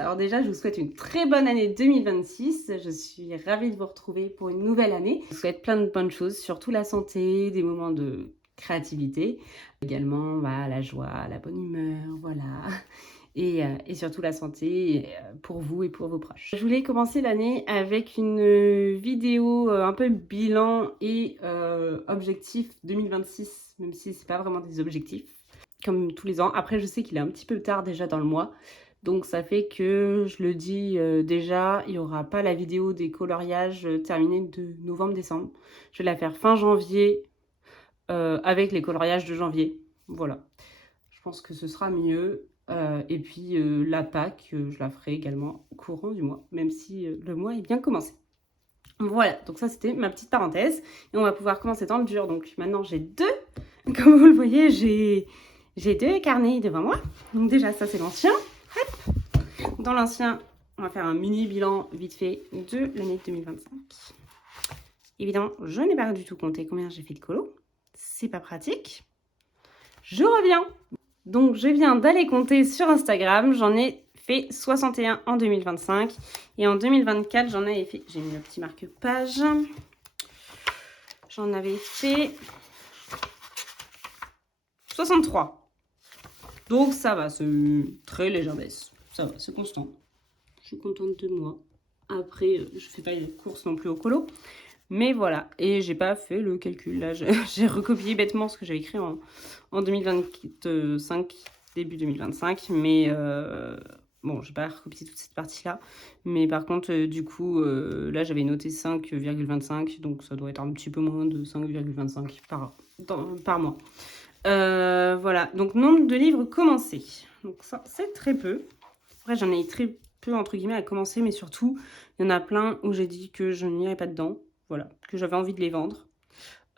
Alors déjà, je vous souhaite une très bonne année 2026. Je suis ravie de vous retrouver pour une nouvelle année. Je vous souhaite plein de bonnes choses, surtout la santé, des moments de créativité, également la joie, la bonne humeur, voilà. Et surtout la santé pour vous et pour vos proches. Je voulais commencer l'année avec une vidéo un peu bilan et objectif 2026, même si c'est pas vraiment des objectifs, comme tous les ans. Après, je sais qu'il est un petit peu tard déjà dans le mois, donc ça fait que, je le dis déjà, il n'y aura pas la vidéo des coloriages terminée de novembre-décembre. Je vais la faire fin janvier avec les coloriages de janvier. Voilà. Je pense que ce sera mieux. Et puis la Pâques, je la ferai également au courant du mois, même si le mois est bien commencé. Voilà, donc ça c'était ma petite parenthèse. Et on va pouvoir commencer dans le dur. Donc maintenant j'ai deux, comme vous le voyez, j'ai deux carnets devant moi. Donc déjà ça c'est l'ancien. Dans l'ancien, on va faire un mini bilan vite fait de l'année 2025. Évidemment, je n'ai pas du tout compté combien j'ai fait de colo. C'est pas pratique. Je reviens. Donc, je viens d'aller compter sur Instagram. J'en ai fait 61 en 2025. Et en 2024, j'en avais fait... J'ai mis le petit marque-page. J'en avais fait 63. Donc, ça va. C'est très légère baisse. Ça va, c'est constant. Je suis contente de moi. Après, je fais pas les courses non plus au colo. Mais voilà, et j'ai pas fait le calcul. Là, j'ai recopié bêtement ce que j'avais écrit en 2025, début 2025. Mais bon, j'ai pas recopié toute cette partie-là. Mais par contre, du coup, là, j'avais noté 5,25. Donc, ça doit être un petit peu moins de 5,25 par mois. Voilà, donc nombre de livres commencés. Donc ça, c'est très peu. Après, j'en ai très peu, entre guillemets, à commencer. Mais surtout, il y en a plein où j'ai dit que je n'irais pas dedans. Voilà, que j'avais envie de les vendre.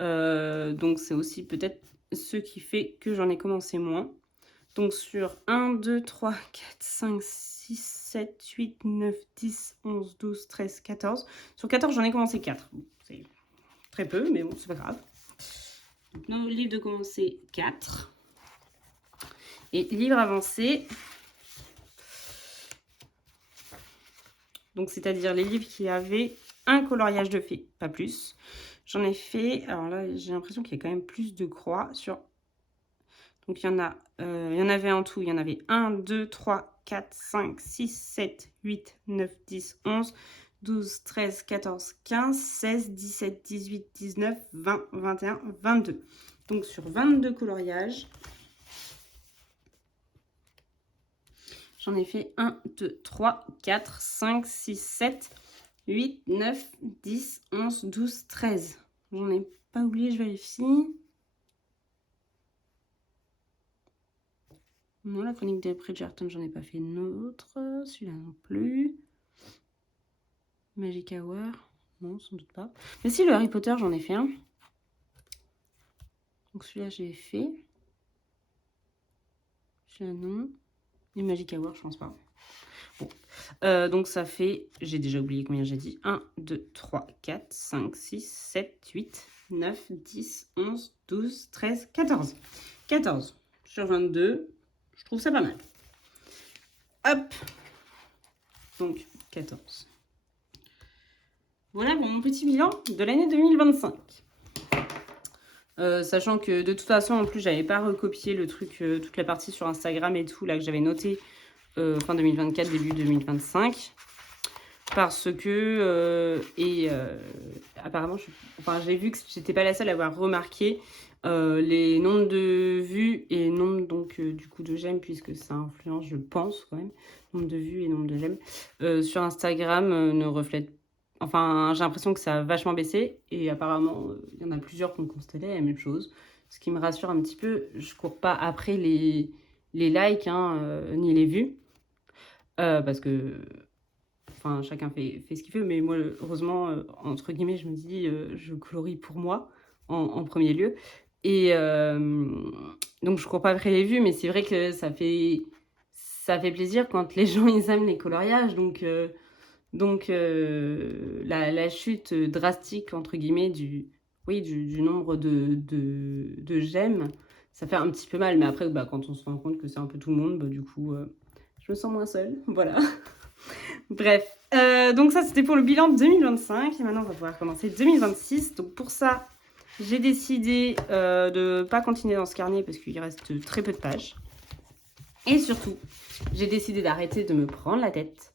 Donc c'est aussi peut-être ce qui fait que j'en ai commencé moins. Donc sur 1, 2, 3, 4, 5, 6, 7, 8, 9, 10, 11, 12, 13, 14. Sur 14, j'en ai commencé 4. Bon, c'est très peu, mais bon, c'est pas grave. Donc nos livres de commencer, 4. Et livres avancés, donc c'est-à-dire les livres qui avaient un coloriage de fées, pas plus. J'en ai fait, alors là j'ai l'impression qu'il y a quand même plus de croix sur... Donc il y en avait en tout, il y en avait 1, 2, 3, 4, 5, 6, 7, 8, 9, 10, 11, 12, 13, 14, 15, 16, 17, 18, 19, 20, 21, 22. Donc sur 22 coloriages, j'en ai fait 1, 2, 3, 4, 5, 6, 7, 8, 9, 10, 11, 12, 13. J'en ai pas oublié, je vérifie. Non, la chronique de Bridgerton, j'en ai pas fait une autre. Celui-là non plus. Magic Hour, non, sans doute pas. Mais si, le Harry Potter, j'en ai fait un. Donc celui-là, j'ai fait. Celui-là, non. Et Magic Hour, je pense pas. Bon. Donc ça fait, j'ai déjà oublié combien j'ai dit. 1, 2, 3, 4, 5, 6, 7, 8, 9, 10, 11, 12, 13, 14. 14 sur 22. Je trouve ça pas mal. Hop. Donc 14. Voilà pour mon petit bilan de l'année 2025. Sachant que de toute façon, en plus, j'avais pas recopié le truc, toute la partie sur Instagram et tout, là, que j'avais noté fin 2024, début 2025. Parce que, apparemment, j'ai vu que j'étais pas la seule à avoir remarqué les nombres de vues et nombre, donc, du coup, de j'aime, puisque ça influence, je pense, quand même, nombre de vues et nombre de j'aime, sur Instagram ne reflète pas. Enfin, j'ai l'impression que ça a vachement baissé et apparemment, il y en a plusieurs qui ont constaté la même chose. Ce qui me rassure un petit peu, je cours pas après les likes ni les vues. Parce que enfin, chacun fait ce qu'il veut, mais moi, heureusement, entre guillemets, je me dis, je colorie pour moi en premier lieu. Et donc, je cours pas après les vues, mais c'est vrai que ça fait plaisir quand les gens, ils aiment les coloriages. Donc, la chute drastique, entre guillemets, du nombre de j'aime, ça fait un petit peu mal. Mais après, quand on se rend compte que c'est un peu tout le monde, du coup, Je me sens moins seule, voilà. Bref, donc ça c'était pour le bilan 2025 et maintenant on va pouvoir commencer 2026. Donc pour ça, j'ai décidé de ne pas continuer dans ce carnet parce qu'il reste très peu de pages. Et surtout, j'ai décidé d'arrêter de me prendre la tête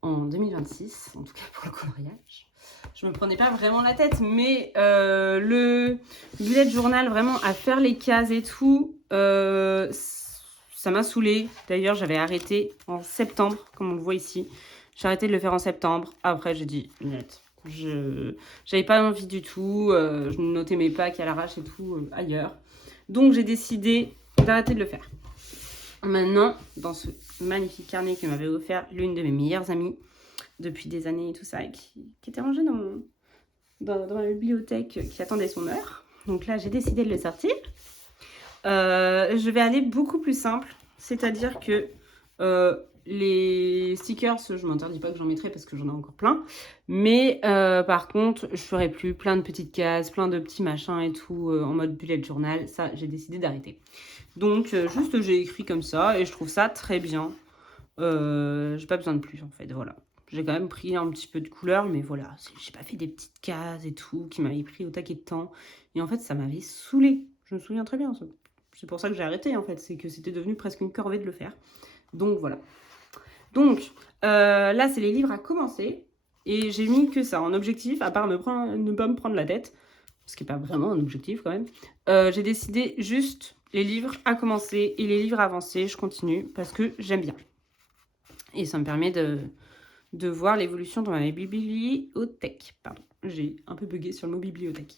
en 2026, en tout cas pour le coloriage. Je me prenais pas vraiment la tête, mais le bullet journal, vraiment à faire les cases et tout, ça m'a saoulée. D'ailleurs, j'avais arrêté en septembre, comme on le voit ici. J'ai arrêté de le faire en septembre. Après, j'ai dit, net. J'avais pas envie du tout. Je notais mes packs à l'arrache et tout ailleurs. Donc, j'ai décidé d'arrêter de le faire. Maintenant, dans ce magnifique carnet que m'avait offert l'une de mes meilleures amies depuis des années et tout ça, qui était rangé dans ma bibliothèque qui attendait son heure. Donc là, j'ai décidé de le sortir. Je vais aller beaucoup plus simple, c'est-à-dire que les stickers, je m'interdis pas que j'en mettrai parce que j'en ai encore plein. Mais par contre, je ferai plus plein de petites cases, plein de petits machins et tout en mode bullet journal. Ça, j'ai décidé d'arrêter. Donc, juste j'ai écrit comme ça et je trouve ça très bien. J'ai pas besoin de plus en fait, voilà. J'ai quand même pris un petit peu de couleur, mais voilà, j'ai pas fait des petites cases et tout qui m'avaient pris au taquet de temps. Et en fait, ça m'avait saoulée. Je me souviens très bien. C'est pour ça que j'ai arrêté en fait, c'est que c'était devenu presque une corvée de le faire. Donc voilà. Donc là, c'est les livres à commencer. Et j'ai mis que ça en objectif, à part ne pas me prendre la tête, ce qui n'est pas vraiment un objectif quand même. J'ai décidé juste les livres à commencer et les livres à avancer, je continue parce que j'aime bien. Et ça me permet de voir l'évolution dans ma bibliothèque. Pardon, j'ai un peu bugué sur le mot bibliothèque.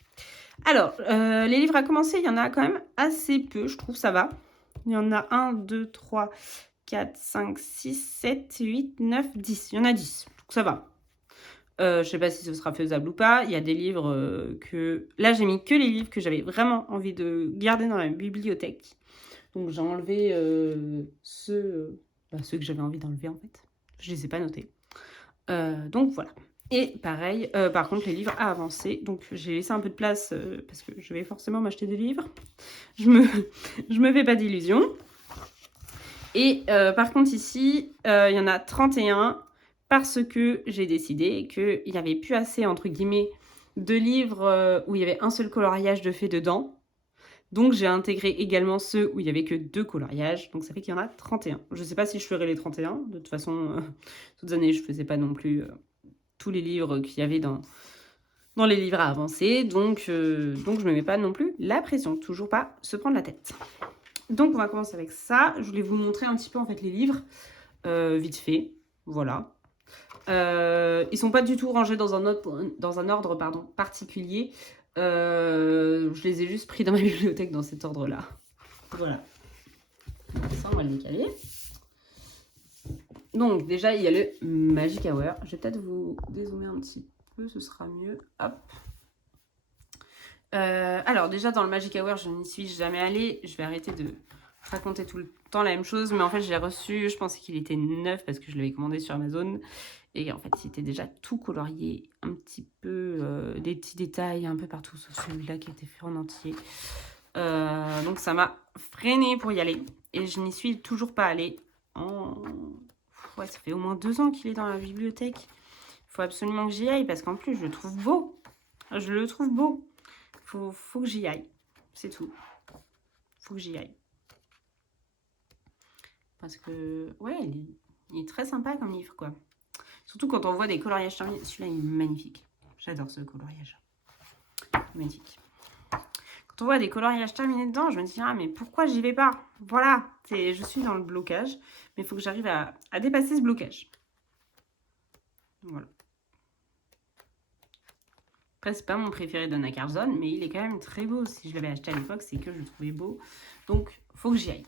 Alors, les livres à commencer, il y en a quand même assez peu, je trouve, ça va. Il y en a 1, 2, 3, 4, 5, 6, 7, 8, 9, 10. Il y en a 10, donc ça va. Je ne sais pas si ce sera faisable ou pas. Il y a des livres que... Là, j'ai mis que les livres que j'avais vraiment envie de garder dans la bibliothèque. Donc, j'ai enlevé ceux que j'avais envie d'enlever, en fait. Je ne les ai pas notés. Donc, voilà. Et pareil, par contre, les livres à avancer. Donc, j'ai laissé un peu de place parce que je vais forcément m'acheter des livres. Je me fais pas d'illusions. Et par contre, ici, il y en a 31 parce que j'ai décidé qu'il n'y avait plus assez, entre guillemets, de livres où il y avait un seul coloriage de fait dedans. Donc, j'ai intégré également ceux où il n'y avait que 2 coloriages. Donc, ça fait qu'il y en a 31. Je ne sais pas si je ferai les 31. De toute façon, toutes les années, je ne faisais pas non plus tous les livres qu'il y avait dans les livres à avancer. Donc je ne me mets pas non plus la pression. Toujours pas se prendre la tête. Donc, on va commencer avec ça. Je voulais vous montrer un petit peu, en fait, les livres. Vite fait. Voilà. Ils sont pas du tout rangés dans un ordre particulier. Je les ai juste pris dans ma bibliothèque dans cet ordre-là. Voilà. Ça, on va le décaler. Donc, déjà, il y a le Magic Hour. Je vais peut-être vous dézoomer un petit peu, ce sera mieux. Hop. Alors, déjà, dans le Magic Hour, je n'y suis jamais allée. Je vais arrêter de raconter tout le temps la même chose. Mais en fait, je l'ai reçu. Je pensais qu'il était neuf parce que je l'avais commandé sur Amazon. Et en fait, il était déjà tout colorié. Un petit peu, des petits détails un peu partout, sauf celui-là qui a été fait en entier. Donc, ça m'a freinée pour y aller. Et je n'y suis toujours pas allée. Ouais, ça fait au moins 2 ans qu'il est dans la bibliothèque. Il faut absolument que j'y aille parce qu'en plus, je le trouve beau. Je le trouve beau. Faut que j'y aille. C'est tout. Faut que j'y aille. Parce que, ouais, il est très sympa comme livre, quoi. Surtout quand on voit des coloriages terminés. Celui-là, il est magnifique. J'adore ce coloriage. Magnifique. Quand on voit des coloriages terminés dedans, je me dis, ah, mais pourquoi j'y vais pas? Voilà, je suis dans le blocage. Mais il faut que j'arrive à dépasser ce blocage. Voilà. Après, c'est pas mon préféré d'Anna Carlson, mais il est quand même très beau. Si je l'avais acheté à l'époque, c'est que je le trouvais beau. Donc, faut que j'y aille.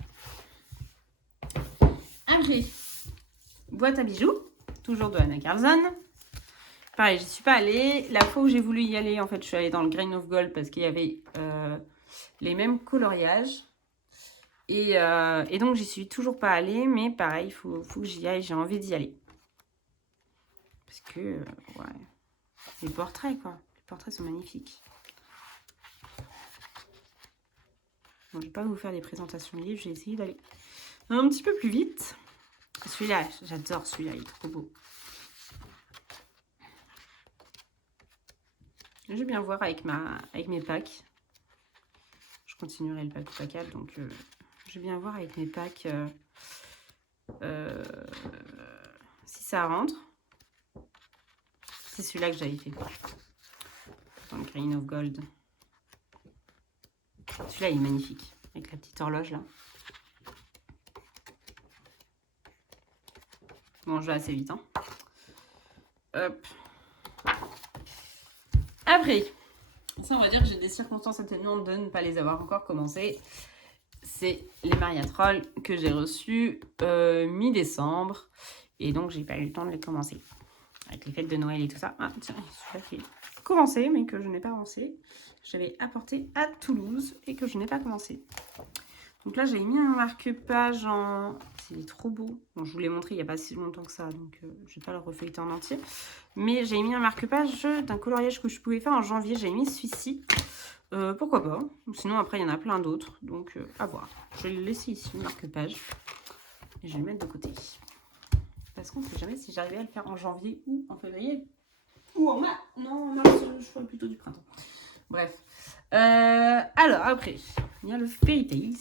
Après, boîte à bijoux, toujours de Anna Carlson. Pareil, j'y suis pas allée. La fois où j'ai voulu y aller, en fait, je suis allée dans le Grain of Gold parce qu'il y avait les mêmes coloriages. Et donc, j'y suis toujours pas allée. Mais pareil, il faut que j'y aille. J'ai envie d'y aller. Parce que, ouais, les portraits, quoi. Les portraits sont magnifiques. Bon, je vais pas vous faire des présentations de livres. J'ai essayé d'aller un petit peu plus vite. Celui-là, j'adore celui-là, il est trop beau. Je vais bien voir avec mes packs. Je continuerai le pack ou pack donc je vais bien voir avec mes packs si ça rentre. C'est celui-là que j'avais fait. Dans le Green of Gold. Celui-là, il est magnifique. Avec la petite horloge, là. Bon, je vais assez vite, hein. Hop. Après, ça, on va dire que j'ai des circonstances atténuantes de ne pas les avoir encore commencées. C'est les Maria Troll que j'ai reçus mi-décembre. Et donc, j'ai pas eu le temps de les commencer. Avec les fêtes de Noël et tout ça. Ah, tiens, celui-là qui est commencé, mais que je n'ai pas avancé. J'avais apporté à Toulouse et que je n'ai pas commencé. Donc là, j'ai mis un marque-page en... C'est trop beau. Bon, je vous l'ai montré il n'y a pas si longtemps que ça, donc je ne vais pas le refeuilleter en entier. Mais j'ai mis un marque-page d'un coloriage que je pouvais faire en janvier. J'ai mis celui-ci. Pourquoi pas. Sinon, après, il y en a plein d'autres. Donc, à voir. Je vais le laisser ici, le marque-page. Et je vais le mettre de côté. Parce qu'on ne sait jamais si j'arrivais à le faire en janvier ou en février. Ou en mars. Non, en mars, je ferai plutôt du printemps. Bref. Alors, après, il y a le Fairy Tales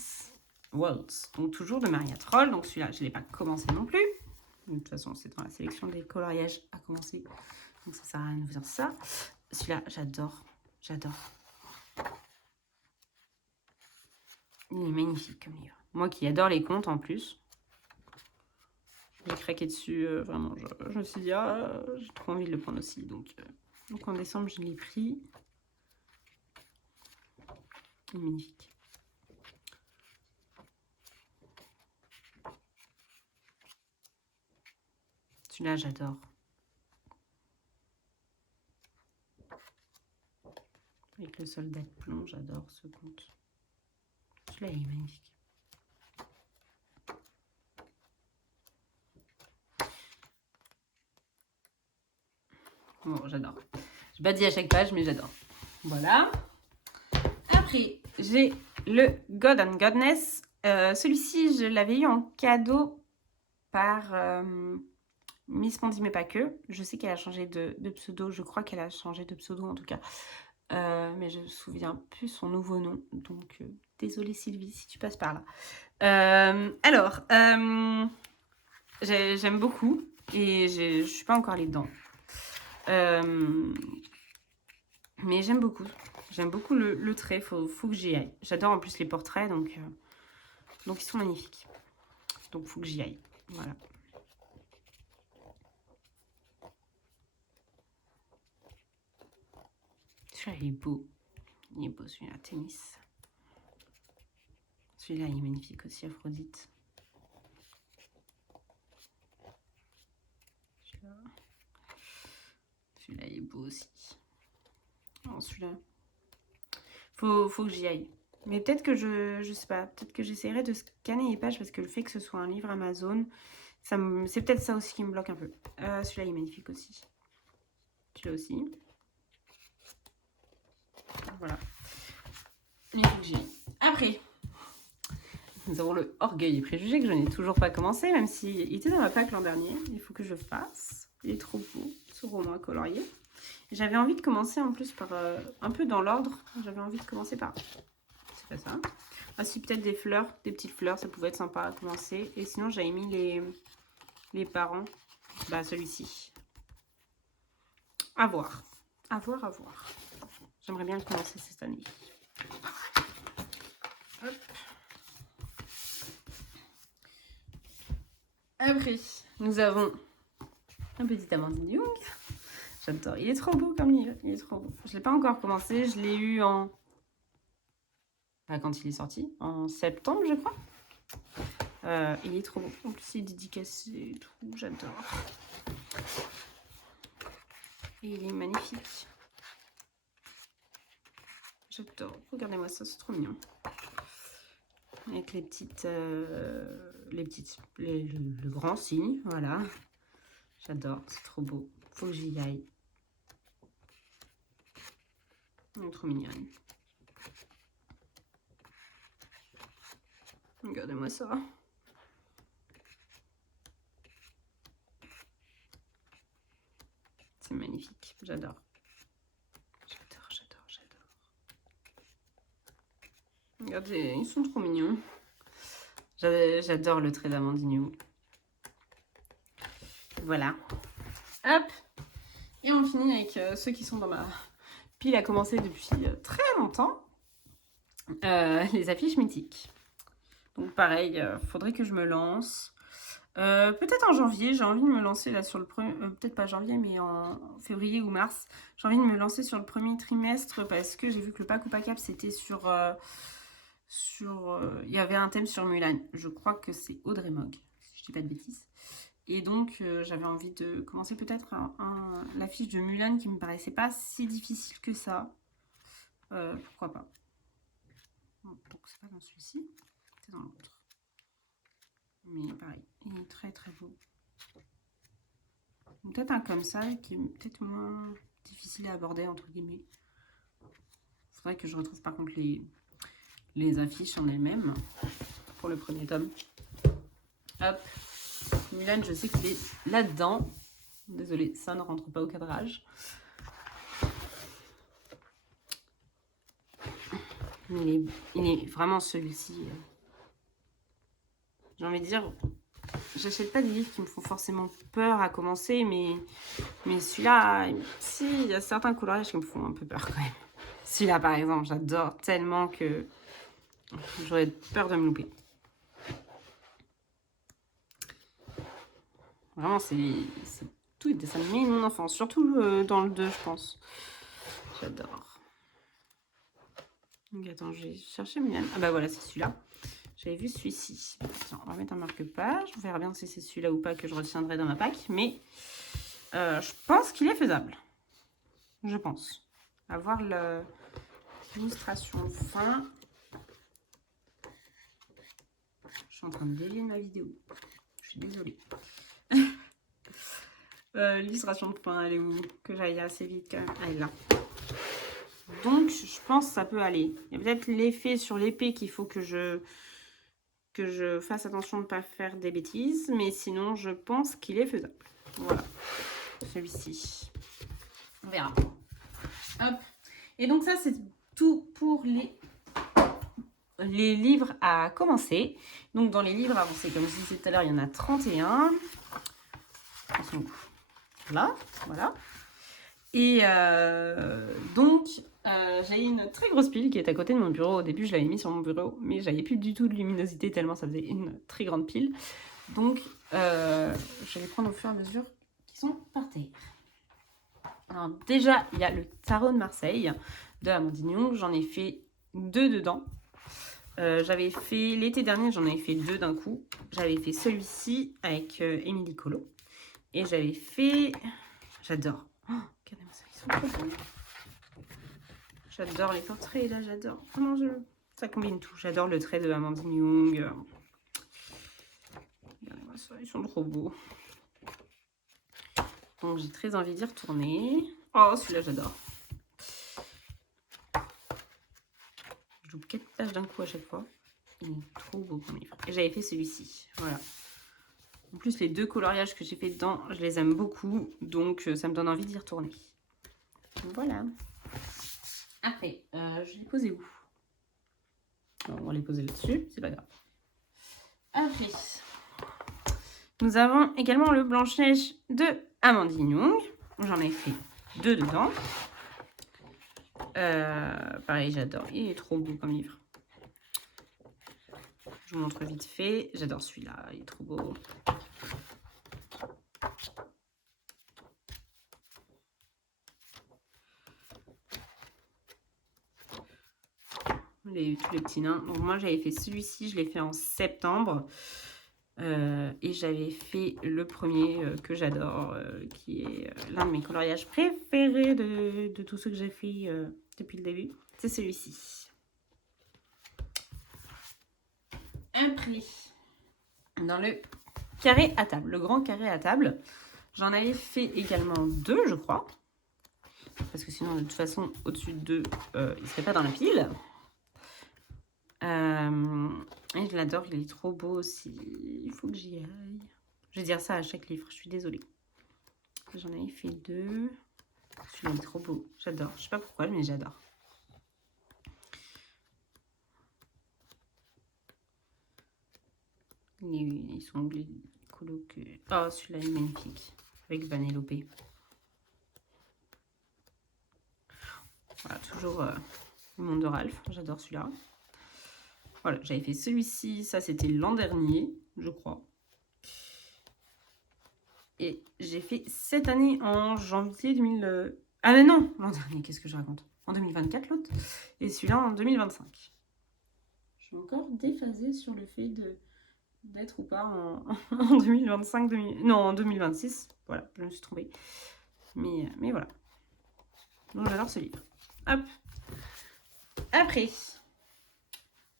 Worlds. Donc, toujours de Maria Troll. Donc, celui-là, je ne l'ai pas commencé non plus. De toute façon, c'est dans la sélection des coloriages à commencer. Donc, ça sert à rien de vous dire ça. Celui-là, j'adore. J'adore. Il est magnifique comme livre. Moi qui adore les contes en plus. J'ai craqué dessus, vraiment. Je me suis dit, ah, j'ai trop envie de le prendre aussi. Donc en décembre, je l'ai pris. Il est magnifique. Celui-là, j'adore. Avec le soldat de plomb, j'adore ce conte. Celui-là, il est magnifique. Bon, j'adore. Je pas dit à chaque page, mais j'adore. Voilà. Après, j'ai le God and Godness. Celui-ci, je l'avais eu en cadeau par Miss Pondy, mais pas que. Je sais qu'elle a changé de pseudo. Je crois qu'elle a changé de pseudo en tout cas. Mais je ne me souviens plus son nouveau nom. Donc, désolée Sylvie si tu passes par là. Alors, j'aime beaucoup. Et je ne suis pas encore allée dedans. Mais j'aime beaucoup. J'aime beaucoup le trait. Faut que j'y aille. J'adore en plus les portraits. Donc ils sont magnifiques. Donc, faut que j'y aille. Voilà. Celui-là, il est beau. Il est beau, celui-là, tennis. Celui-là, il est magnifique aussi, Aphrodite. Celui-là, il est beau aussi. Oh, celui-là. Faut que j'y aille. Mais peut-être que je sais pas, peut-être que j'essaierai de scanner les pages parce que le fait que ce soit un livre Amazon, c'est peut-être ça aussi qui me bloque un peu. Celui-là, il est magnifique aussi. Celui-là aussi. Voilà. Il faut que j'y aille. Après, nous avons le Orgueil et Préjugés que je n'ai toujours pas commencé, même s'il était dans ma pack l'an dernier. Il faut que je le fasse. Il est trop beau, ce roman colorié. J'avais envie de commencer en plus par un peu dans l'ordre. J'avais envie de commencer par... C'est pas ça. Ah si, peut-être des fleurs, des petites fleurs, ça pouvait être sympa à commencer. Et sinon, j'avais mis les parents. Bah, celui-ci. À voir. À voir, à voir. J'aimerais bien le commencer cette année. Hop. Après, nous avons un petit Amandine Young. J'adore. Il est trop beau comme livre. Il est trop beau. Je ne l'ai pas encore commencé. Je l'ai eu en... Bah, quand il est sorti. En septembre, je crois. Il est trop beau. En plus, il est dédicacé et tout. J'adore. Et il est magnifique. J'adore. Regardez-moi ça, c'est trop mignon. Avec les petites... le grand signe. Voilà. J'adore. C'est trop beau. Faut que j'y aille. Elle est trop mignonne. Regardez-moi ça. C'est magnifique, j'adore. J'adore, j'adore, j'adore. Regardez, ils sont trop mignons. J'adore le trait d'Amandine Young. Voilà. Hop. Et on finit avec ceux qui sont dans ma pile à commencer depuis très longtemps. Les affiches mythiques. Donc pareil, faudrait que je me lance. Peut-être en janvier, j'ai envie de me lancer là sur le premier... peut-être pas janvier, mais en février ou mars. J'ai envie de me lancer sur le premier trimestre parce que j'ai vu que le pack ou pack up, c'était sur... il y avait un thème sur Mulan. Je crois que c'est Audrey Mogg, si je dis pas de bêtises. Et donc, j'avais envie de commencer peut-être l'affiche de Mulan qui me paraissait pas si difficile que ça. Pourquoi pas. Donc, c'est pas dans celui-ci, c'est dans l'autre. Mais pareil, il est très très beau. Peut-être un comme ça qui est peut-être moins difficile à aborder, entre guillemets. Il faudrait que je retrouve par contre les affiches en elles-mêmes pour le premier tome. Hop. Mulan, je sais qu'il est là-dedans. Désolée, ça ne rentre pas au cadrage. Il est vraiment celui-ci. J'ai envie de dire, j'achète pas des livres qui me font forcément peur à commencer, mais celui-là, si, il y a certains coloriages qui me font un peu peur quand même. Celui-là, par exemple, j'adore tellement que j'aurais peur de me louper. Vraiment, c'est tout les dessins animés de mon enfance, surtout dans le 2, je pense. J'adore. Donc, attends, je vais chercher Mulan. Ah bah voilà, c'est celui-là. J'avais vu celui-ci. On va mettre un marque-page. On verra bien si c'est celui-là ou pas que je retiendrai dans ma pack. Mais je pense qu'il est faisable. Je pense. À voir l'illustration fin. Je suis en train de dévier ma vidéo. Je suis désolée. L'illustration de fin, elle est où? Que j'aille assez vite quand même. Elle est là. Donc, je pense que ça peut aller. Il y a peut-être l'effet sur l'épée qu'il faut que je fasse attention de ne pas faire des bêtises. Mais sinon, je pense qu'il est faisable. Voilà. Celui-ci. On verra. Hop. Et donc ça, c'est tout pour les livres à commencer. Donc, dans les livres avancés, comme je disais tout à l'heure, il y en a 31. Ils sont où? Là, voilà. Et donc, j'ai une très grosse pile qui est à côté de mon bureau. Au début, je l'avais mis sur mon bureau, mais j'avais plus du tout de luminosité tellement ça faisait une très grande pile. Donc, je vais les prendre au fur et à mesure qu'ils sont par terre. Alors déjà, il y a le tarot de Marseille de Amandine Young. J'en ai fait 2 dedans. J'avais fait l'été dernier, j'en avais fait 2 d'un coup. J'avais fait celui-ci avec Émilie Colo. Et j'avais fait... J'adore. Oh, regardez-moi ça, ils sont trop beaux. J'adore les portraits, là, j'adore. Comment ça combine tout. J'adore le trait de Amandine Young. Regardez-moi ça, ils sont trop beaux. Donc, j'ai très envie d'y retourner. Oh, celui-là, j'adore. Je loupe 4 pages d'un coup à chaque fois. Il est trop beau comme livre. Et j'avais fait celui-ci. Voilà. En plus, les 2 coloriages que j'ai fait dedans, je les aime beaucoup. Donc, ça me donne envie d'y retourner. Voilà. Après, je l'ai posé où? On va les poser là-dessus, c'est pas grave. Après, nous avons également le Blanche-Neige de Amandine Young. J'en ai fait 2 dedans. Pareil, j'adore. Il est trop beau comme livre. Je vous montre vite fait. J'adore celui-là, il est trop beau. Tous les petits nains. Donc moi, j'avais fait celui-ci, je l'ai fait en septembre. Et j'avais fait le premier que j'adore, qui est l'un de mes coloriages préférés de tous ceux que j'ai fait depuis le début. C'est celui-ci. Après, dans le carré à table, le grand carré à table, j'en avais fait également 2, je crois. Parce que sinon, de toute façon, au-dessus de 2, il ne serait pas dans la pile. Et je l'adore, il est trop beau aussi. Il faut que j'y aille. Je vais dire ça à chaque livre, je suis désolée. J'en avais fait 2. Celui-là est trop beau. J'adore. Je sais pas pourquoi, mais j'adore. Ils sont colos que... Oh, celui-là est magnifique. Avec Vanellope. Voilà, toujours le monde de Ralph. J'adore celui-là. Voilà, j'avais fait celui-ci. Ça, c'était l'an dernier, je crois. Et j'ai fait cette année en janvier 2000... Ah mais non, l'an dernier, qu'est-ce que je raconte? En 2024, l'autre. Et celui-là en 2025. Je suis encore déphasée sur le fait d'être ou pas en 2025, non, en 2026. Voilà, je me suis trompée. Mais voilà. Donc j'adore ce livre. Hop. Après,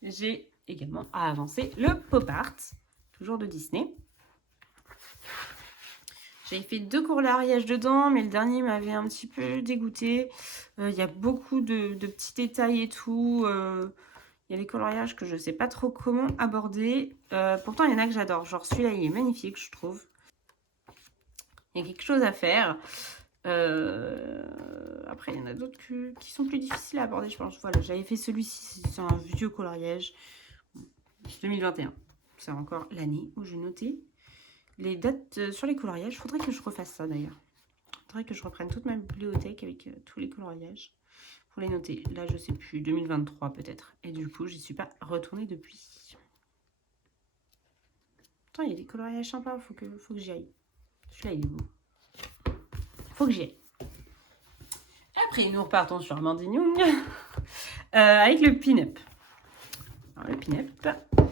j'ai également à avancer le Pop Art, toujours de Disney. J'avais fait 2 coloriages dedans, mais le dernier m'avait un petit peu dégoûté. Il y a beaucoup de petits détails et tout. Il y a des coloriages que je ne sais pas trop comment aborder. Pourtant, il y en a que j'adore. Genre celui-là, il est magnifique, je trouve. Il y a quelque chose à faire. Après, il y en a d'autres qui sont plus difficiles à aborder, je pense. Voilà, j'avais fait celui-ci. C'est un vieux coloriage. 2021. C'est encore l'année où j'ai noté les dates sur les coloriages. Il faudrait que je refasse ça d'ailleurs. Il faudrait que je reprenne toute ma bibliothèque avec tous les coloriages pour les noter. Là, je sais plus, 2023 peut-être. Et du coup, j'y suis pas retournée depuis. Attends, il y a des coloriages sympas, faut que j'y aille. Celui-là, il est beau. Faut que j'y aille. Après, nous repartons sur Amandine Young avec le pin-up. Alors, le pin-up,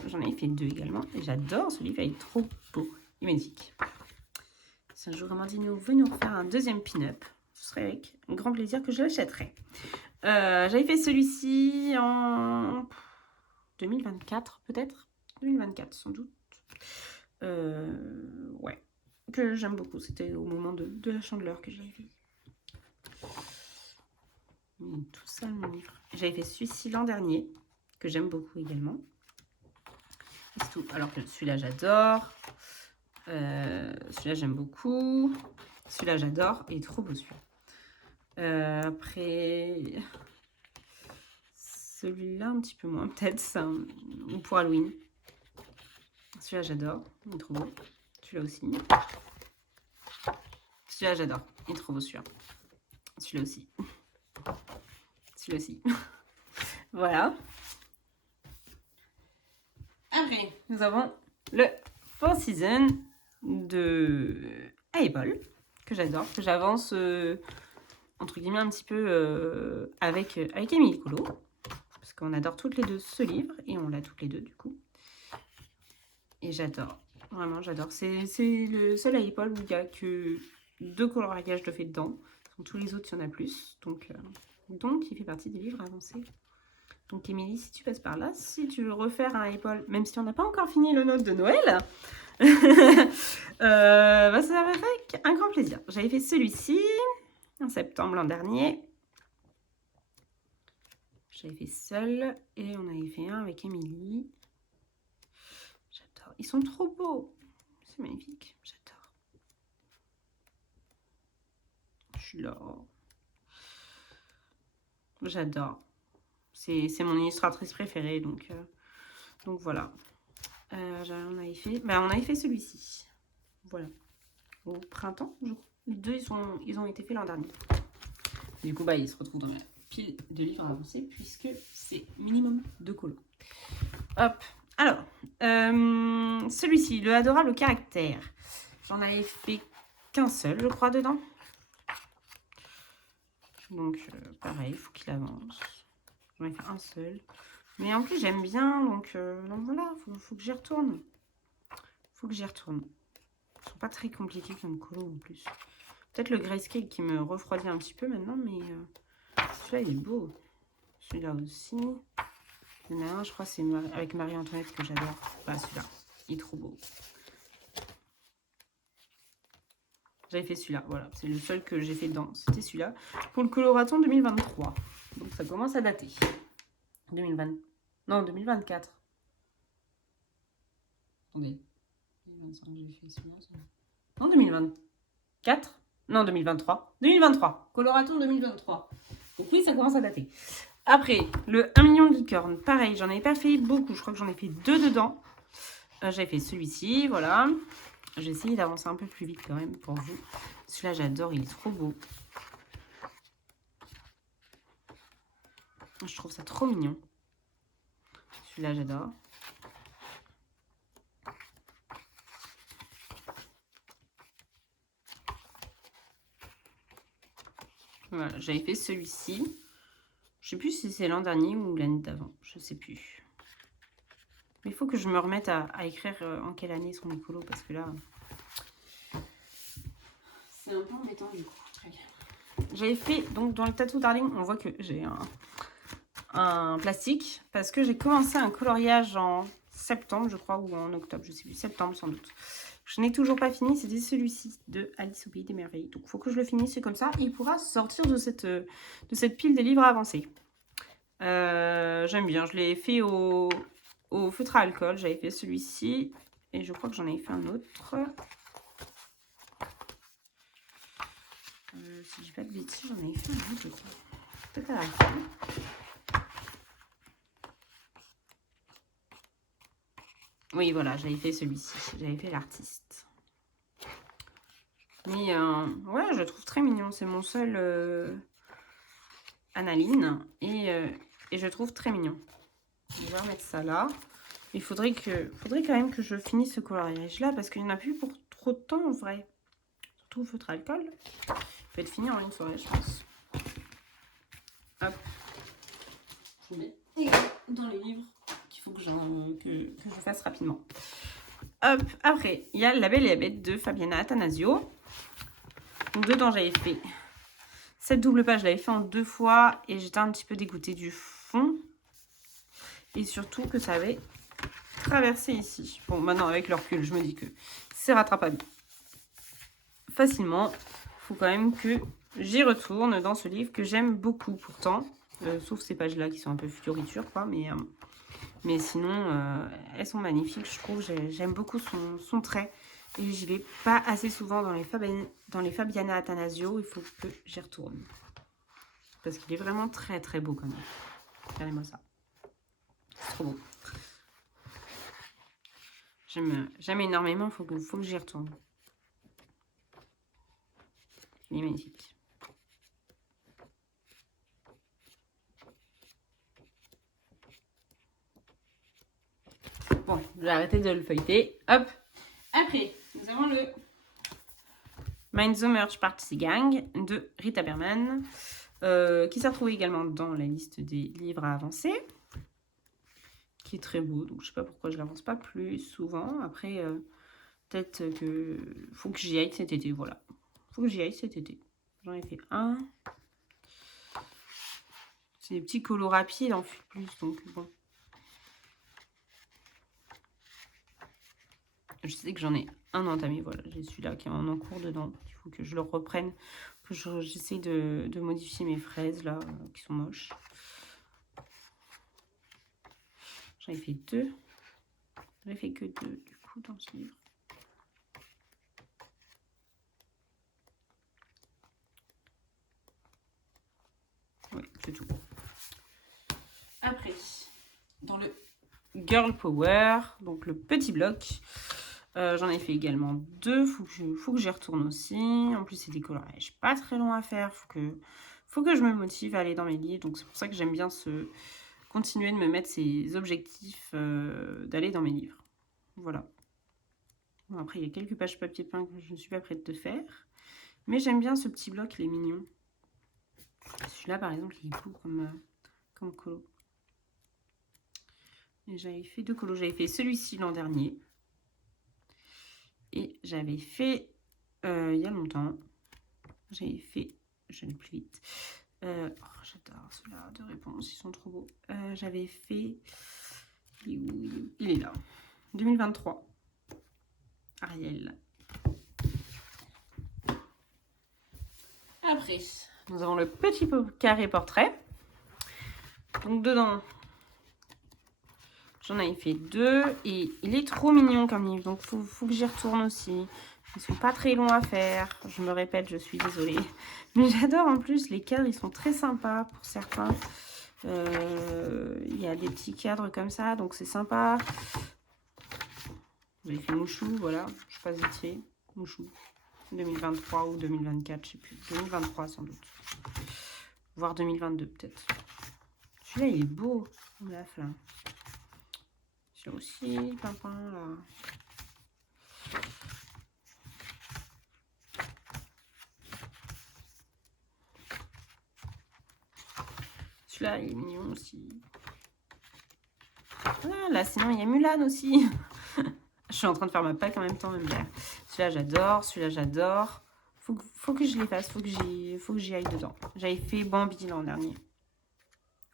j'en ai fait 2 également. Et j'adore ce livre, il est trop beau et magnifique. Si un jour Amandine Young veut nous refaire un deuxième pin-up, ce serait avec grand plaisir que je l'achèterai. J'avais fait celui-ci en 2024 peut-être. 2024 sans doute. Ouais, que j'aime beaucoup. C'était au moment de la Chandeleur que j'avais fait. Tout ça, mon livre. J'avais fait celui-ci l'an dernier, que j'aime beaucoup également. C'est tout. Alors que celui-là, j'adore. Celui-là, j'aime beaucoup. Celui-là, j'adore. Il est trop beau, celui-là. Après, celui-là, un petit peu moins, peut-être. Ou pour Halloween. Celui-là, j'adore. Il est trop beau. Celui-là aussi. Celui-là, j'adore. Il est trop beau, celui-là. Celui-là aussi. Celui-là aussi. Voilà. Après, nous avons le Four Seasons de Apple, que j'adore, que j'avance entre guillemets un petit peu avec Émilie Colo, parce qu'on adore toutes les deux ce livre, et on l'a toutes les deux du coup. Et j'adore, vraiment j'adore. C'est le seul Apple où il n'y a que 2 coloriages de fait dedans. Dans tous les autres, il y en a plus. Donc il fait partie des livres avancés. Donc Émilie, si tu passes par là, si tu veux refaire un Apple, même si on n'a pas encore fini le note de Noël, bah, ça va avec un grand plaisir. J'avais fait celui-ci en septembre l'an dernier. J'avais fait seul et on avait fait un avec Émilie. J'adore. Ils sont trop beaux. C'est magnifique. J'adore. Je suis là. J'adore. C'est mon illustratrice préférée, donc voilà. On avait fait celui-ci. Voilà. Au printemps, je crois. Les deux, ils ont été faits l'an dernier. Du coup, ils se retrouvent dans ma pile de livres avancés puisque c'est minimum 2 colos. Hop. Alors, celui-ci, le adorable caractère. J'en avais fait qu'un seul, je crois, dedans. Donc, pareil, il faut qu'il avance. J'en ai fait un seul. Mais en plus, j'aime bien, donc voilà, faut que j'y retourne. Faut que j'y retourne. Ils sont pas très compliqués comme colo en plus. Peut-être le grayscale qui me refroidit un petit peu maintenant, mais celui-là, il est beau. Celui-là aussi. Il y en a un, je crois, c'est avec Marie-Antoinette que j'adore. Voilà, celui-là. Il est trop beau. J'avais fait celui-là, voilà. C'est le seul que j'ai fait dedans. C'était celui-là. Pour le coloraton 2023. Donc, ça commence à dater. 2020. Non, 2024. Attendez. 2025, j'ai fait celui-là. Non, 2024. Non, 2023. 2023. Coloraton 2023. Donc oui, ça commence à dater. Après, le 1 million de licornes. Pareil, j'en ai pas fait beaucoup. Je crois que j'en ai fait 2 dedans. J'avais fait celui-ci, voilà. J'ai essayé d'avancer un peu plus vite quand même pour vous. Celui-là, j'adore, il est trop beau. Je trouve ça trop mignon. Celui-là, j'adore. Voilà, j'avais fait celui-ci. Je sais plus si c'est l'an dernier ou l'année d'avant. Je sais plus. Mais il faut que je me remette à écrire en quelle année sont les colos parce que là, c'est un peu embêtant du coup. J'avais fait, donc dans le Tattoo Darling, on voit que j'ai un plastique parce que j'ai commencé un coloriage en septembre, je crois, ou en octobre, je sais plus, septembre sans doute. Je n'ai toujours pas fini, c'était celui-ci de Alice au Pays des Merveilles. Donc il faut que je le finisse, c'est comme ça. Il pourra sortir de cette pile des livres à avancer. J'aime bien, je l'ai fait au feutre à alcool, j'avais fait celui-ci. Et je crois que j'en avais fait un autre. Si je dis pas de bêtises, j'en avais fait un autre, je crois. Peut-être à la fin. Oui, voilà, j'avais fait celui-ci. J'avais fait l'artiste. Mais ouais, je le trouve très mignon. C'est mon seul analine. Et je le trouve très mignon. On va remettre ça là. Il faudrait quand même que je finisse ce coloriage-là parce qu'il n'y en a plus pour trop de temps en vrai. Surtout au feutre alcool. Il peut être fini en une soirée, je pense. Hop. Je mets dans les livres qu'il faut que je fasse rapidement. Hop, après, il y a La Belle et la Bête de Fabiana Attanasio. Donc dedans, j'avais fait cette double page, je l'avais fait en 2 fois et j'étais un petit peu dégoûtée du fond. Et surtout que ça avait traversé ici. Bon, maintenant, avec le recul, je me dis que c'est rattrapable facilement. Il faut quand même que j'y retourne dans ce livre que j'aime beaucoup pourtant. Sauf ces pages-là qui sont un peu fioritures, quoi. Mais sinon, elles sont magnifiques, je trouve. J'aime beaucoup son trait. Et j'y vais pas assez souvent dans les Fabiana Attanasio. Il faut que j'y retourne. Parce qu'il est vraiment très très beau quand même. Regardez-moi ça. C'est trop beau. J'aime énormément. Il faut que j'y retourne. Il est magnifique. Bon, j'ai arrêté de le feuilleter. Hop. Après, nous avons le Mind the Merge Party Gang de Rita Berman, qui s'est retrouvé également dans la liste des livres à avancer, qui est très beau. Donc, je sais pas pourquoi je l'avance pas plus souvent. Après, peut-être que faut que j'y aille cet été. Voilà. Faut que j'y aille cet été. J'en ai fait un. C'est des petits colos rapides en plus. Donc, bon. Je sais que j'en ai un entamé, voilà, j'ai celui-là qui est en cours dedans. Il faut que je le reprenne, que j'essaye de modifier mes fraises là, qui sont moches. J'en ai fait 2. J'en ai fait que 2 du coup dans ce livre. Oui, c'est tout. Après, dans le Girl Power, donc le petit bloc, j'en ai fait également 2. Faut que j'y retourne aussi. En plus, c'est des coloriages pas très longs à faire. Faut que je me motive à aller dans mes livres. Donc, c'est pour ça que j'aime bien continuer de me mettre ces objectifs d'aller dans mes livres. Voilà. Bon, après, il y a quelques pages papier peint que je ne suis pas prête de faire. Mais j'aime bien ce petit bloc, il est mignon. Celui-là, par exemple, il est beau comme colo. Et j'avais fait 2 colos. J'avais fait celui-ci l'an dernier. Et j'avais fait, il y a longtemps, j'avais fait, je vais plus vite. Oh, j'adore ceux-là de réponse, ils sont trop beaux. J'avais fait, il est où? Il est là. 2023. Ariel. Après, nous avons le petit carré portrait. Donc dedans, j'en avais fait 2 et il est trop mignon comme livre. Donc faut que j'y retourne aussi. Ils sont pas très longs à faire. Je me répète, je suis désolée. Mais j'adore en plus, les cadres, ils sont très sympas pour certains. Il y a des petits cadres comme ça, donc c'est sympa. J'ai fait Mouchou, voilà. Je passe vite. Mouchou. 2023 ou 2024, je sais plus. 2023 sans doute. Voire 2022 peut-être. Celui-là, il est beau. Bref, là. Celui-là aussi, pimpin, là. Celui-là, il est mignon aussi. Ah, là, sinon, il y a Mulan aussi. Je suis en train de faire ma pack en même temps, même là. Celui-là, j'adore. Celui-là, j'adore. Faut que je les fasse. Faut que j'y aille dedans. J'avais fait Bambi l'an dernier.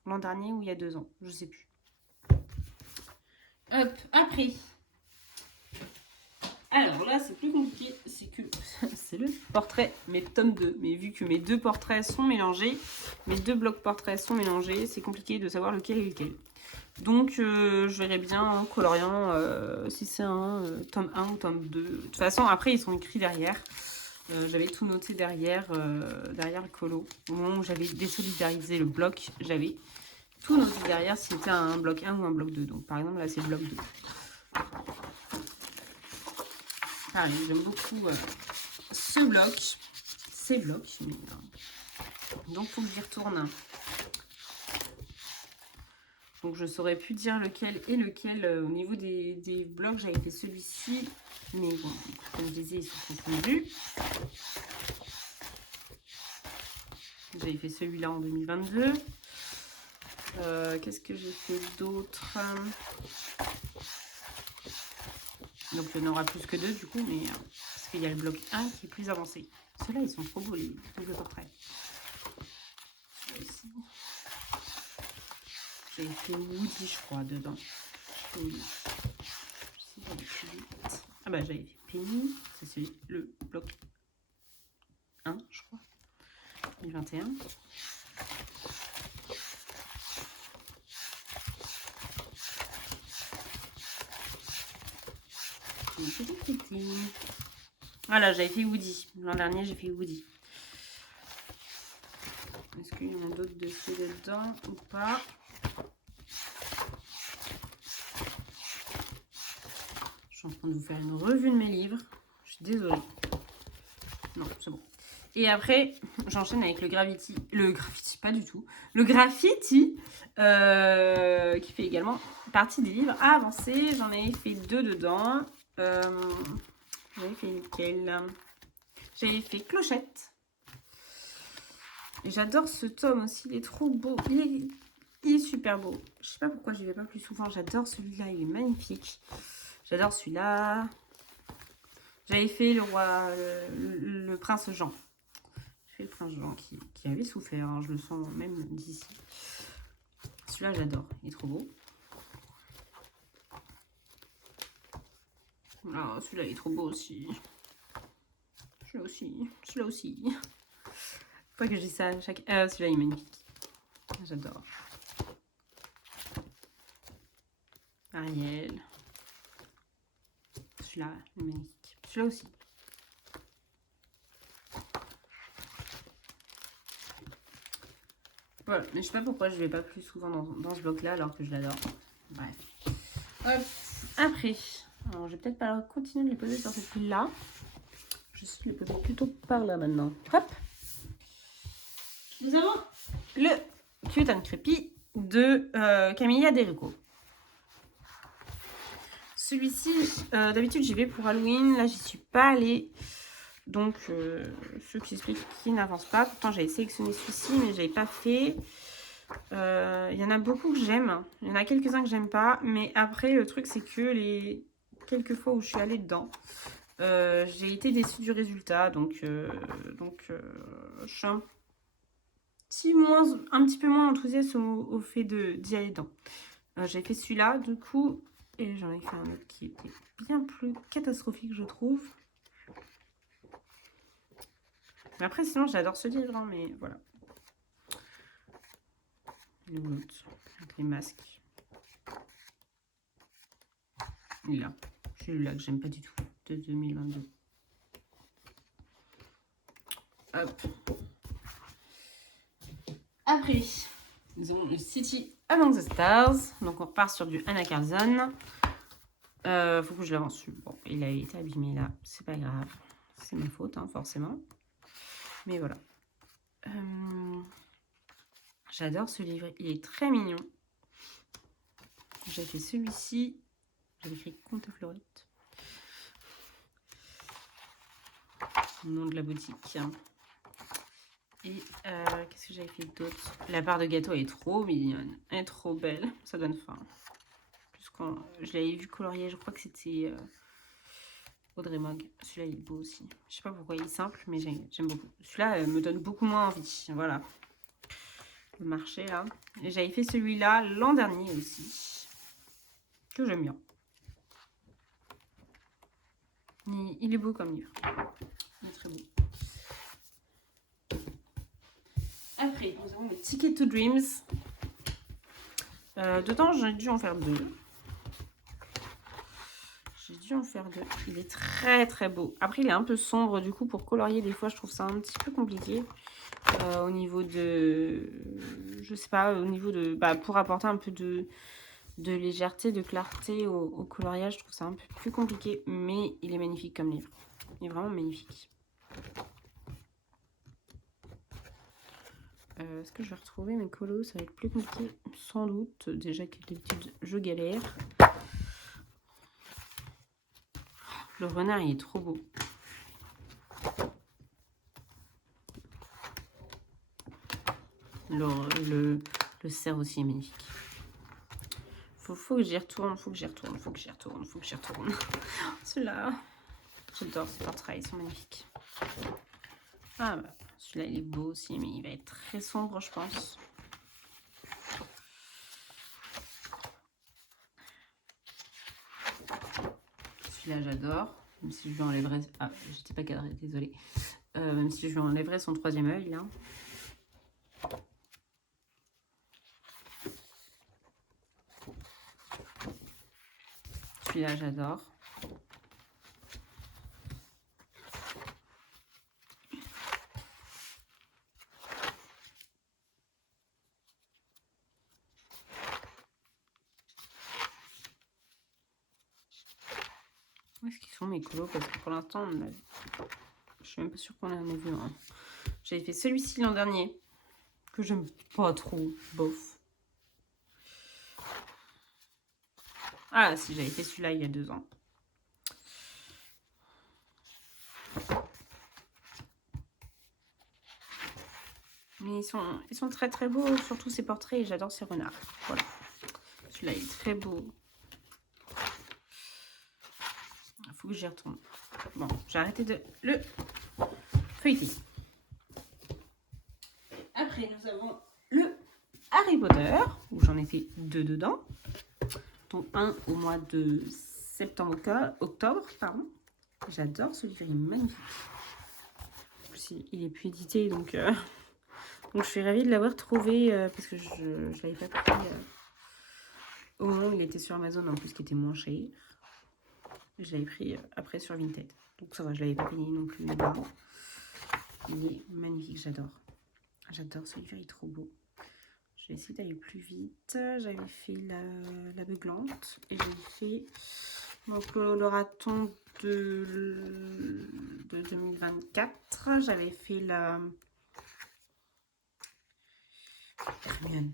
L'an dernier ou il y a 2 ans. Je sais plus. Hop, après. Alors là, c'est plus compliqué. C'est que c'est le portrait, mes tomes 2. Mais vu que mes 2 portraits sont mélangés, mes 2 blocs portraits sont mélangés, c'est compliqué de savoir lequel est lequel. Donc, je verrai bien en coloriant si c'est un tome 1 ou tome 2. De toute façon, après, ils sont écrits derrière. J'avais tout noté derrière, derrière le colo. Au moment où j'avais désolidarisé le bloc, j'avais tout noté derrière si c'était un bloc 1 ou un bloc 2. Donc, par exemple, là, c'est le bloc 2. Pareil, j'aime beaucoup ce bloc. Ces blocs. Donc, il faut que j'y retourne. Donc je saurais plus dire lequel est lequel au niveau des blocs. J'avais fait celui-ci, mais bon, comme je disais, ils sont confondus. J'avais fait celui-là en 2022. Qu'est-ce que j'ai fait d'autre? Donc il y en aura plus que 2 du coup, mais parce qu'il y a le bloc 1 qui est plus avancé. Ceux-là, ils sont trop beaux, les doubles portraits. Celui-là aussi. J'avais fait Woody, je crois, dedans. Oui. Ah bah j'avais fait Penny, c'est le bloc 1, je crois. 2021. Voilà, j'avais fait Woody. L'an dernier, j'ai fait Woody. Est-ce qu'il y en a d'autres de ceux dedans ou pas? Je suis en train de vous faire une revue de mes livres. Je suis désolée. Non, c'est bon. Et après, j'enchaîne avec le Gravity. Le Graffiti, pas du tout. Le Graffiti, qui fait également partie des livres à avancer. J'en ai fait 2 dedans. J'avais fait lequel? J'avais fait Clochette. Et j'adore ce tome aussi. Il est trop beau. Il est super beau. Je sais pas pourquoi je n'y vais pas plus souvent. J'adore celui-là. Il est magnifique. J'adore celui-là. J'avais fait le roi, le prince Jean. J'ai fait le prince Jean qui avait souffert. Hein, je le sens même d'ici. Celui-là, j'adore. Il est trop beau. Ah, celui-là, il est trop beau aussi. Celui-là aussi. Celui-là aussi. Faut pas que je dise ça à chaque... celui-là, il est magnifique. J'adore. Ariel. Celui-là, il est magnifique. Celui-là aussi. Voilà, mais je sais pas pourquoi je vais pas plus souvent dans ce bloc-là alors que je l'adore. Bref. Hop. Après, alors je vais peut-être pas continuer de les poser sur cette pile-là. Je vais les poser plutôt par là maintenant. Hop. Nous avons le Cute and Creepy de Camilla Derico. Celui-ci, d'habitude j'y vais pour Halloween. Là, j'y suis pas allée. Donc, ce qui explique qu'il n'avance pas. Pourtant, j'avais sélectionné celui-ci, mais je l'avais pas fait. Il y en a beaucoup que j'aime. Il y en a quelques-uns que j'aime pas. Mais après, le truc, c'est que les quelques fois où je suis allée dedans, j'ai été déçue du résultat. Donc je suis un petit peu moins enthousiaste au fait d'y aller dedans. J'ai fait celui-là, du coup, et j'en ai fait un autre qui était bien plus catastrophique, je trouve. Mais après, sinon, j'adore ce livre, hein, mais voilà. L'autre, avec les masques. Il est là. Celui-là que j'aime pas du tout, de 2022. Hop. Après, nous avons le City Among the Stars. Donc on repart sur du Anna Carlson. Faut que je l'avance. Bon, il a été abîmé là, c'est pas grave. C'est ma faute, hein, forcément. Mais voilà. J'adore ce livre, il est très mignon. J'ai fait celui-ci. J'avais écrit Conte Florite. Le nom de la boutique. Et qu'est-ce que j'avais fait d'autre? La part de gâteau est trop mignonne. Elle est trop belle. Ça donne faim. Plus quand je l'avais vu colorier, je crois que c'était Audrey Mogg. Celui-là, il est beau aussi. Je sais pas pourquoi il est simple, mais j'aime beaucoup. Celui-là me donne beaucoup moins envie. Voilà. Le marché, là. Et j'avais fait celui-là l'an dernier aussi. Que j'aime bien. Il est beau comme livre. Il est très beau. Après, nous avons le Ticket to Dreams. Dedans, j'ai dû en faire 2. Il est très très beau. Après, il est un peu sombre. Du coup, pour colorier, des fois, je trouve ça un petit peu compliqué. Au niveau de... Je sais pas, au niveau de... Bah, pour apporter un peu de légèreté, de clarté au coloriage, je trouve ça un peu plus compliqué. Mais il est magnifique comme livre. Il est vraiment magnifique. Est-ce que je vais retrouver mes colos? Ça va être plus compliqué, sans doute. Déjà que d'habitude, je galère. Le renard, il est trop beau. Le cerf aussi est magnifique. Faut que j'y retourne, Celui-là, j'adore ces portraits, ils sont magnifiques. Ah bah, celui-là, il est beau aussi, mais il va être très sombre, je pense. Celui-là, j'adore. Même si je lui enlèverais... Ah, j'étais pas cadrée, désolée. Même si je lui enlèverais son 3e œil, là. Celui-là, j'adore. Où est-ce qu'ils sont mes colos? Parce que pour l'instant, je suis même pas sûre qu'on en a vu un. J'avais fait celui-ci l'an dernier, que j'aime pas trop, bof. Ah si, j'avais fait celui-là il y a 2 ans. Mais ils sont très très beaux, surtout ces portraits, et j'adore ces renards. Voilà. Celui-là, il est très beau. Il faut que j'y retourne. Bon, j'ai arrêté de le feuilleter. Après, nous avons le Harry Potter, où j'en ai fait 2 dedans. Donc un au mois de octobre, pardon. J'adore ce livre, il est magnifique. Il est plus édité, donc je suis ravie de l'avoir trouvé parce que je ne l'avais pas pris au moment où il était sur Amazon, en plus qui était moins cher. Je l'avais pris après sur Vinted. Donc ça va, je ne l'avais pas payé non plus. Il est magnifique, j'adore. J'adore ce livre, il est trop beau. Je vais essayer d'aller plus vite. J'avais fait la beuglante et j'avais fait mon coloraton de 2024. J'avais fait la Hermione.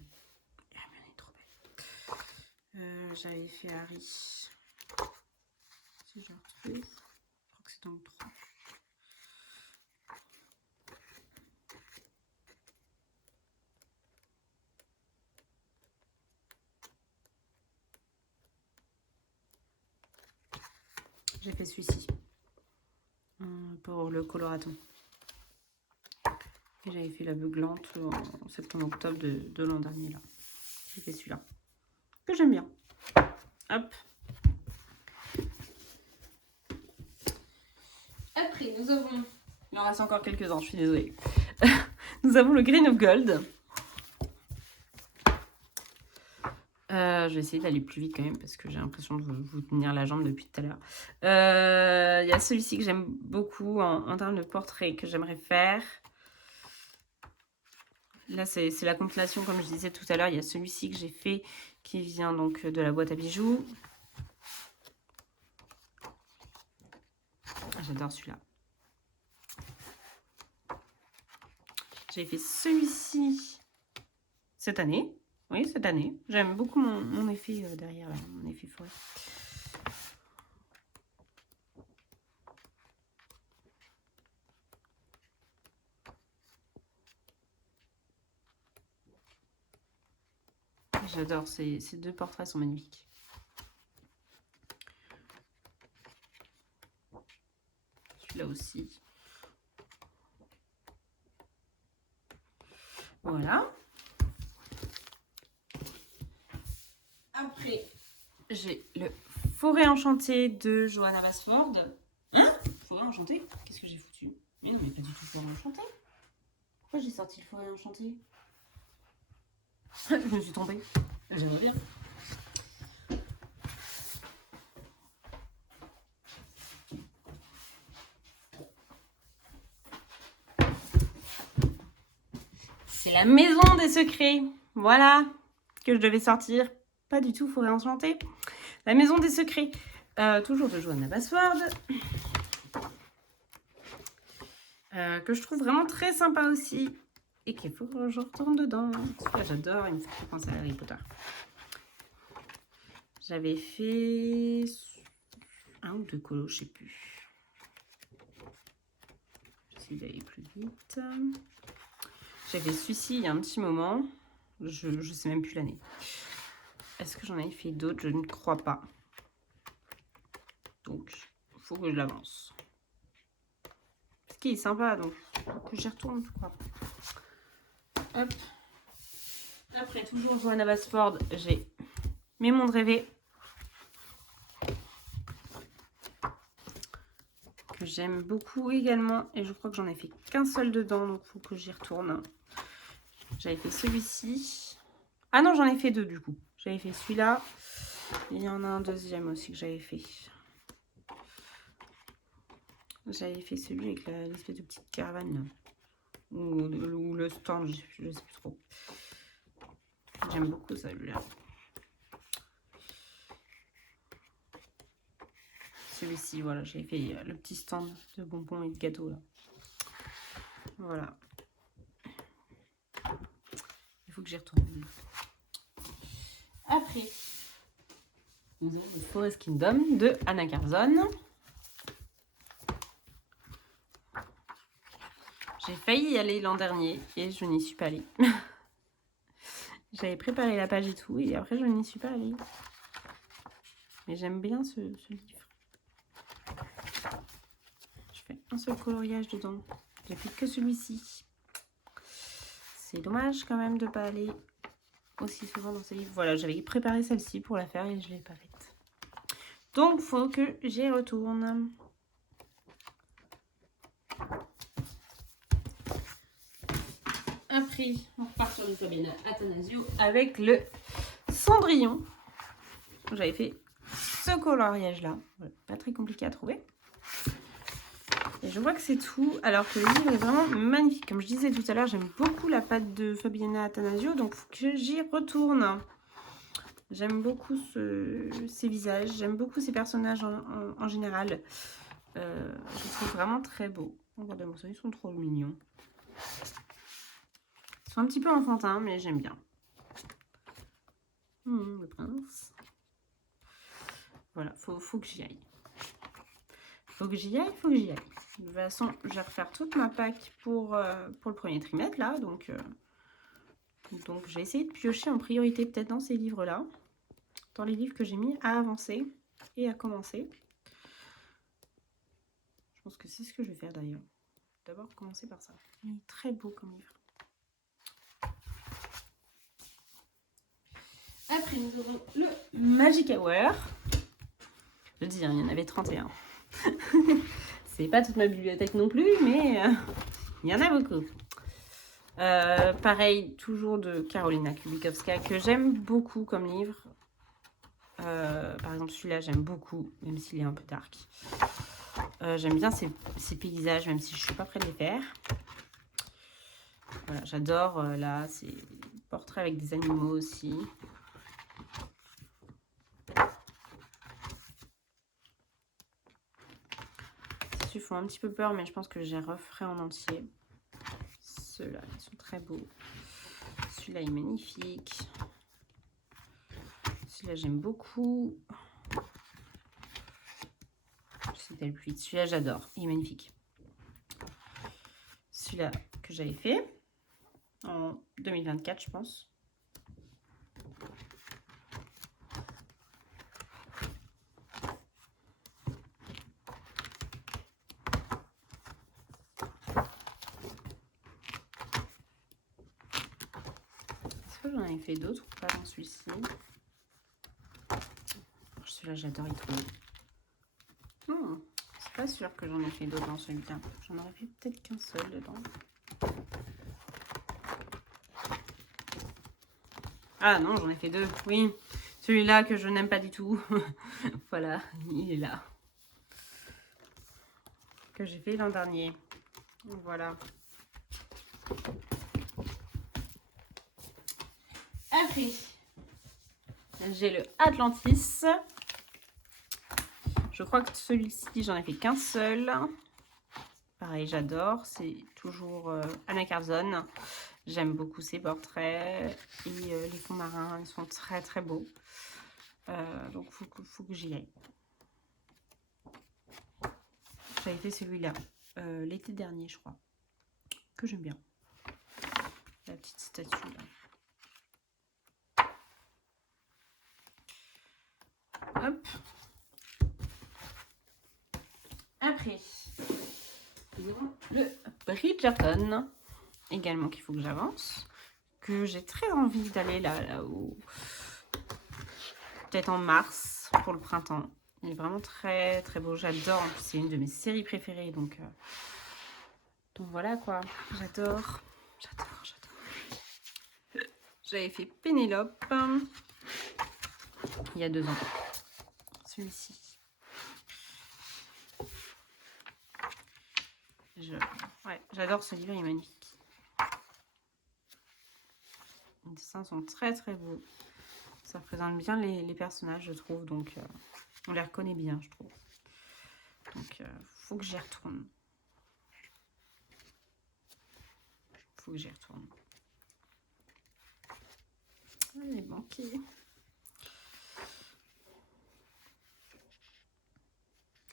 Hermione est trop belle. J'avais fait Harry. Si je retrouve, je crois que c'est dans le 3. J'ai fait celui-ci pour le coloraton. Et j'avais fait la beuglante en septembre-octobre de l'an dernier. Là. J'ai fait celui-là. Que j'aime bien. Hop. Après, nous avons... Il en reste encore quelques-uns, je suis désolée. Nous avons le Green of Gold. Je vais essayer d'aller plus vite quand même parce que j'ai l'impression de vous tenir la jambe depuis tout à l'heure. Il y a celui-ci que j'aime beaucoup en termes de portrait que j'aimerais faire. Là, c'est la compilation, comme je disais tout à l'heure. Il y a celui-ci que j'ai fait qui vient donc de la boîte à bijoux. J'adore celui-là. J'ai fait celui-ci cette année. Oui, cette année. J'aime beaucoup mon effet derrière, là, mon effet forêt. J'adore, ces deux portraits sont magnifiques. Celui-là aussi. Voilà. Après, j'ai le Forêt enchantée de Johanna Basford. Hein? Forêt enchantée? Qu'est-ce que j'ai foutu? Mais non, mais pas du tout Forêt enchantée. Pourquoi j'ai sorti le Forêt enchantée? Je me suis trompée. J'aimerais bien. C'est la Maison des Secrets. Voilà. Que je devais sortir. Pas du tout Forêt enchantée. La Maison des Secrets. Toujours de Johanna Basford. Que je trouve vraiment très sympa aussi. Et qu'il faut que je retourne dedans. Celui-là, j'adore. Il me fait penser à Harry Potter. J'avais fait un ou deux colos, je sais plus. J'essaie d'aller plus vite. J'avais celui-ci il y a un petit moment. Je sais même plus l'année. Est-ce que j'en avais fait d'autres? Je ne crois pas. Donc, il faut que je l'avance. Ce qui est sympa, donc que j'y retourne, je crois. Hop. Après, toujours Johanna Basford, j'ai Mes mondes rêvés. Que j'aime beaucoup également. Et je crois que j'en ai fait qu'un seul dedans, donc il faut que j'y retourne. J'avais fait celui-ci. Ah non, j'en ai fait deux du coup. J'avais fait celui-là. Il y en a un deuxième aussi que j'avais fait. J'avais fait celui avec l'espèce de petite caravane là. Ou le stand, je sais plus trop. J'aime beaucoup celui-là. Celui-ci, voilà, j'ai fait le petit stand de bonbons et de gâteaux là. Voilà. Il faut que j'y retourne. Après, nous avons le Forest Kingdom de Anna Garzon. J'ai failli y aller l'an dernier et je n'y suis pas allée. J'avais préparé la page et tout et après je n'y suis pas allée. Mais j'aime bien ce livre. Je fais un seul coloriage dedans. J'ai fait que celui-ci. C'est dommage quand même de ne pas aller aussi souvent dans ce livre. Voilà, j'avais préparé celle-ci pour la faire et je ne l'ai pas faite. Donc, il faut que j'y retourne. Après, on repart sur du Fabiana Attanasio avec le Cendrillon. J'avais fait ce coloriage-là. Pas très compliqué à trouver. Et je vois que c'est tout, alors que le livre est vraiment magnifique. Comme je disais tout à l'heure, j'aime beaucoup la patte de Fabiana Attanasio, donc il faut que j'y retourne. J'aime beaucoup ses visages, j'aime beaucoup ses personnages en général. Je les trouve vraiment très beaux. Regardez-moi ça, ils sont trop mignons. Ils sont un petit peu enfantins, mais j'aime bien. Le prince. Voilà, faut que j'y aille. Faut que j'y aille. De toute façon, je vais refaire toute ma pack pour le premier trimestre, là. Donc je vais essayer de piocher en priorité peut-être dans ces livres-là. Dans les livres que j'ai mis à avancer et à commencer. Je pense que c'est ce que je vais faire d'ailleurs. D'abord commencer par ça. Il est très beau comme livre. Après, nous aurons le Magic Hour. Je dis, il y en avait 31. C'est pas toute ma bibliothèque non plus, mais il y en a beaucoup. Pareil, toujours de Karolina Kubikowska, que j'aime beaucoup comme livre. Par exemple, celui-là, j'aime beaucoup, même s'il est un peu dark. J'aime bien ces paysages, même si je suis pas prête de les faire. Voilà, j'adore. Là, c'est portrait avec des animaux aussi. Ceux-ci font un petit peu peur, mais je pense que je les referai en entier. Ceux-là, ils sont très beaux. Celui-là, il est magnifique. Celui-là, j'aime beaucoup. C'était le pluie. Celui-là, j'adore. Il est magnifique. Celui-là que j'avais fait en 2024, je pense. Est-ce que j'en avais fait d'autres ou pas dans celui-ci? Celui-là, j'adore, il est trop beau. C'est pas sûr que j'en ai fait d'autres dans celui-là. J'en aurais fait peut-être qu'un seul dedans. Ah non, j'en ai fait deux. Oui, celui-là que je n'aime pas du tout. Voilà, il est là. Que j'ai fait l'an dernier. Voilà. Après, j'ai le Atlantis. Je crois que celui-ci, j'en ai fait qu'un seul. Pareil, j'adore. C'est toujours Anna Carlson. J'aime beaucoup ses portraits. Et les fonds marins, ils sont très très beaux. Donc, faut que j'y aille. J'avais fait celui-là l'été dernier, je crois. Que j'aime bien. La petite statue là. Hop. Après, le Bridgerton, également qu'il faut que j'avance, que j'ai très envie d'aller là-haut, peut-être en mars pour le printemps. Il est vraiment très très beau, j'adore. C'est une de mes séries préférées, donc voilà quoi. J'adore. J'avais fait Pénélope il y a 2 ans. Celui-ci. Ouais, j'adore ce livre, il est magnifique. Les dessins sont très très beaux. Ça représente bien les personnages, je trouve. Donc, on les reconnaît bien, je trouve. Donc, faut que j'y retourne. Elle est manquée.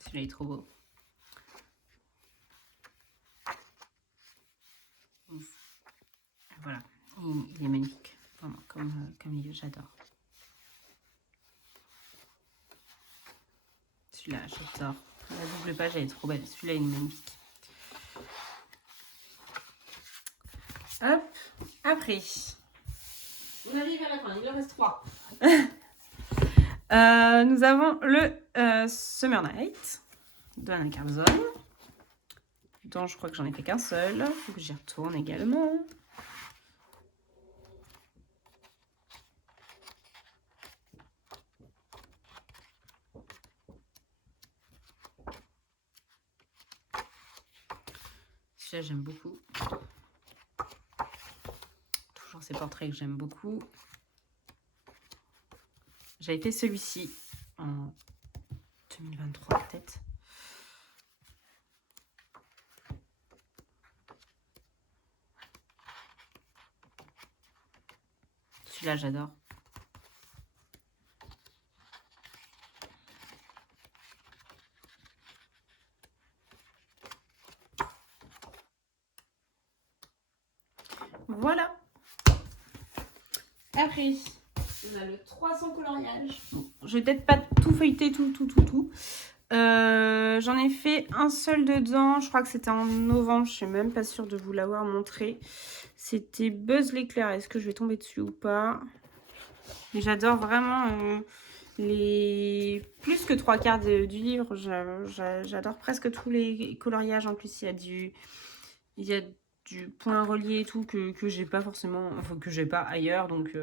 Celui-là est trop beau. Voilà, il est magnifique. Vraiment, comme il est, j'adore. Celui-là, j'adore. La double page, elle est trop belle. Celui-là, il est magnifique. Hop, après. On arrive à la fin, il en reste 3. Nous avons le Summer Night de Anna Carlson. Dont je crois que j'en ai fait qu'un seul. Il faut que j'y retourne également. Celui-là, j'aime beaucoup. Toujours ces portraits que j'aime beaucoup. J'avais fait celui-ci en 2023 peut-être. Celui-là, j'adore. Voilà. Après, On a le 300 coloriage. je vais peut-être pas tout feuilleter, tout. J'en ai fait un seul dedans. Je crois que c'était en novembre. Je suis même pas sûre de vous l'avoir montré. C'était Buzz l'éclair. Est-ce que je vais tomber dessus ou pas? Mais j'adore vraiment plus que 3/4 du livre. J'adore presque tous les coloriages. En plus, il y a du point relié et tout que j'ai pas forcément, enfin que j'ai pas ailleurs. Donc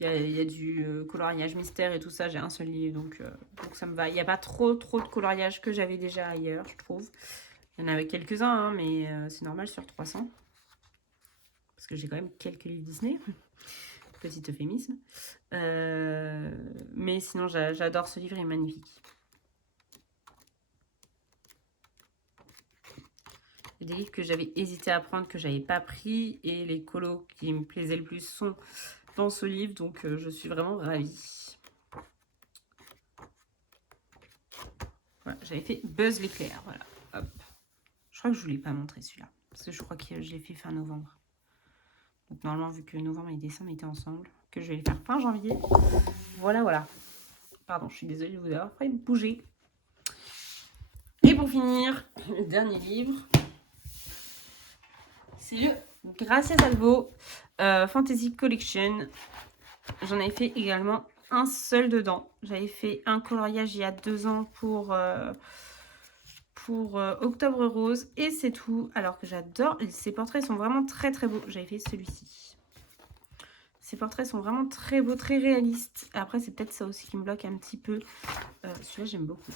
il y a du coloriage mystère et tout ça. J'ai un seul livre, donc ça me va. Il n'y a pas trop de coloriage que j'avais déjà ailleurs, je trouve. Il y en avait quelques-uns, hein, mais c'est normal sur 300. parce que j'ai quand même quelques livres Disney. Petit euphémisme. Mais sinon, j'adore ce livre, il est magnifique. Il y a des livres que j'avais hésité à prendre, que j'avais pas pris, et les colos qui me plaisaient le plus sont dans ce livre, donc je suis vraiment ravie. Voilà, j'avais fait Buzz l'éclair, voilà. Hop. Je crois que je ne vous l'ai pas montré celui-là, parce que je crois que je l'ai fait fin novembre. Donc normalement, vu que novembre et décembre étaient ensemble, que je vais le faire fin janvier. Voilà, voilà. Pardon, je suis désolée de vous avoir fait bouger. Et pour finir, le dernier livre, c'est le Gracia Salvo Fantasy Collection. J'en avais fait également un seul dedans. J'avais fait un coloriage il y a 2 ans pour Octobre Rose. Et c'est tout. Alors que j'adore. Ces portraits sont vraiment très très beaux. J'avais fait celui-ci. Ces portraits sont vraiment très beaux, très réalistes. Après, c'est peut-être ça aussi qui me bloque un petit peu. Celui-là, j'aime beaucoup.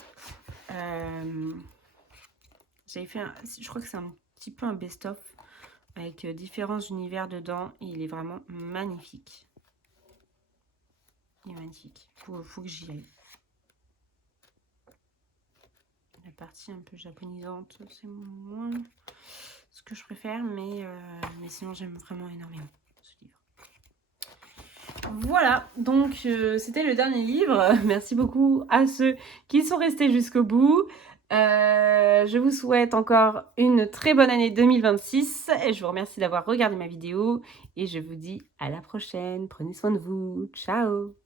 J'avais fait, je crois que c'est un petit peu un best-of avec différents univers dedans. Et il est vraiment magnifique. Il est magnifique. Faut que j'y aille. La partie un peu japonisante, c'est moins ce que je préfère, mais sinon j'aime vraiment énormément ce livre. Voilà, donc c'était le dernier livre. Merci beaucoup à ceux qui sont restés jusqu'au bout. Je vous souhaite encore une très bonne année 2026 et je vous remercie d'avoir regardé ma vidéo et je vous dis à la prochaine. Prenez soin de vous. Ciao.